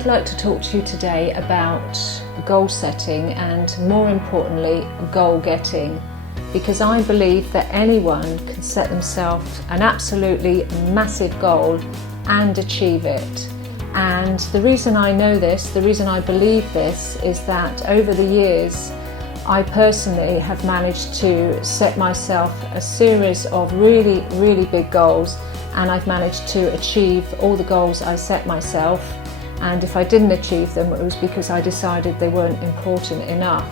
I'd like to talk to you today about goal setting and, more importantly, goal getting, because I believe that anyone can set themselves an absolutely massive goal and achieve it. And the reason I know this, the reason I believe this, is that over the years I personally have managed to set myself a series of really, really big goals, and I've managed to achieve all the goals I set myself. And if I didn't achieve them, it was because I decided they weren't important enough.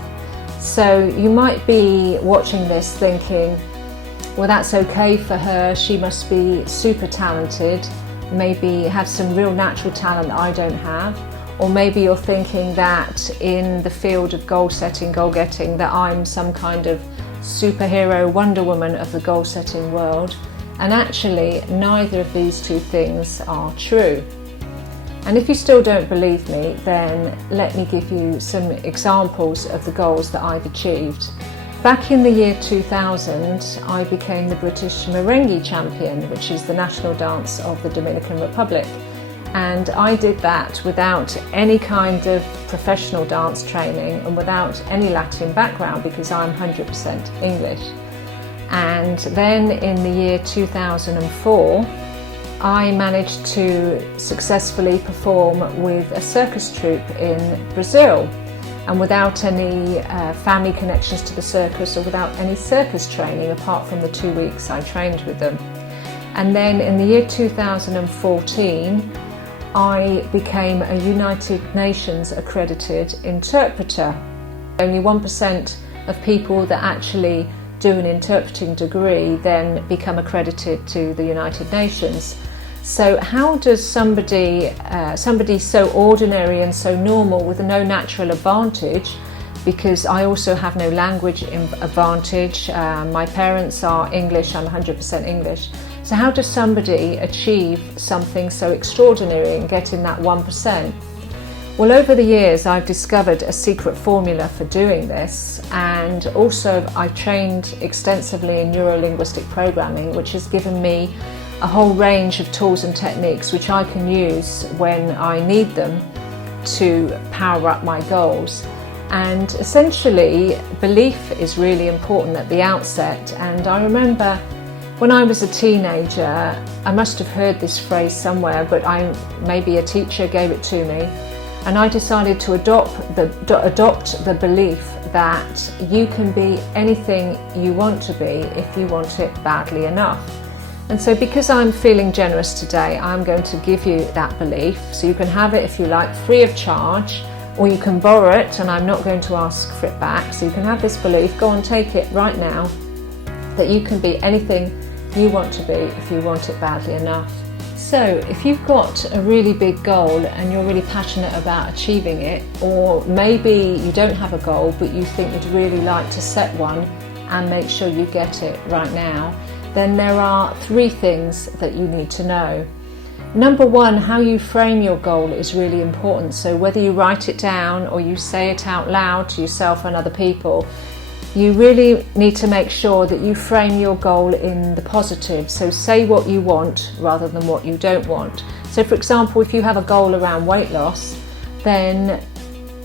So you might be watching this thinking, well, that's okay for her, she must be super talented, maybe have some real natural talent I don't have. Or maybe you're thinking that in the field of goal setting, goal getting, that I'm some kind of superhero Wonder Woman of the goal setting world. And actually, neither of these two things are true. And if you still don't believe me, then let me give you some examples of the goals that I've achieved. Back in the year 2000, I became the British Merengue champion, which is the national dance of the Dominican Republic. And I did that without any kind of professional dance training and without any Latin background, because I'm 100% English. And then in the year 2004, I managed to successfully perform with a circus troupe in Brazil, and without any family connections to the circus or without any circus training apart from the 2 weeks I trained with them. And then in the year 2014, I became a United Nations accredited interpreter. Only 1% of people that actually do an interpreting degree then become accredited to the United Nations. So how does somebody so ordinary and so normal with no natural advantage, because I also have no language advantage, my parents are English, I'm 100% English, so how does somebody achieve something so extraordinary and get in that 1%? Well, over the years I've discovered a secret formula for doing this, and also I've trained extensively in neuro-linguistic programming, which has given me a whole range of tools and techniques which I can use when I need them to power up my goals. And essentially, belief is really important at the outset. And I remember when I was a teenager, I must have heard this phrase somewhere, but maybe a teacher gave it to me, and I decided to adopt the belief that you can be anything you want to be if you want it badly enough. And so because I'm feeling generous today, I'm going to give you that belief, so you can have it if you like free of charge, or you can borrow it and I'm not going to ask for it back. So you can have this belief, go and take it right now, that you can be anything you want to be if you want it badly enough. So if you've got a really big goal and you're really passionate about achieving it, or maybe you don't have a goal but you think you'd really like to set one and make sure you get it right now, then there are 3 things that you need to know. Number 1, how you frame your goal is really important. So whether you write it down or you say it out loud to yourself and other people, you really need to make sure that you frame your goal in the positive. So say what you want rather than what you don't want. So for example, if you have a goal around weight loss, then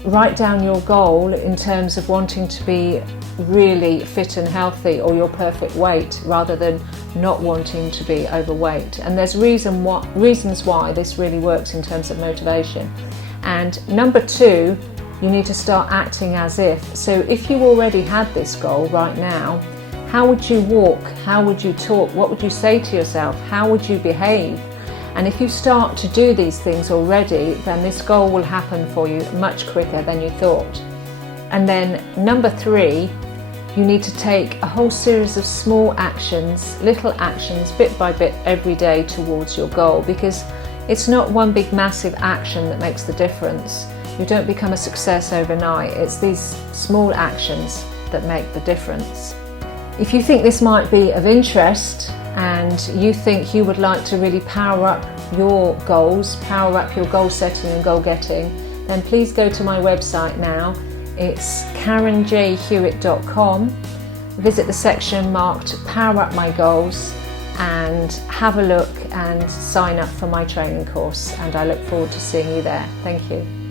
write down your goal in terms of wanting to be really fit and healthy, or your perfect weight, rather than not wanting to be overweight. And there's reasons why this really works in terms of motivation. And number 2, you need to start acting as if. So if you already had this goal right now, how would you walk? How would you talk? What would you say to yourself? How would you behave? And if you start to do these things already, then this goal will happen for you much quicker than you thought. And then number 3, you need to take a whole series of small actions, little actions, bit by bit every day towards your goal, because it's not one big massive action that makes the difference. You don't become a success overnight. It's these small actions that make the difference. If you think this might be of interest and you think you would like to really power up your goals, power up your goal setting and goal getting, then please go to my website now. It's karenjhewitt.com. Visit the section marked Power Up My Goals, and have a look and sign up for my training course, and I look forward to seeing you there. Thank you.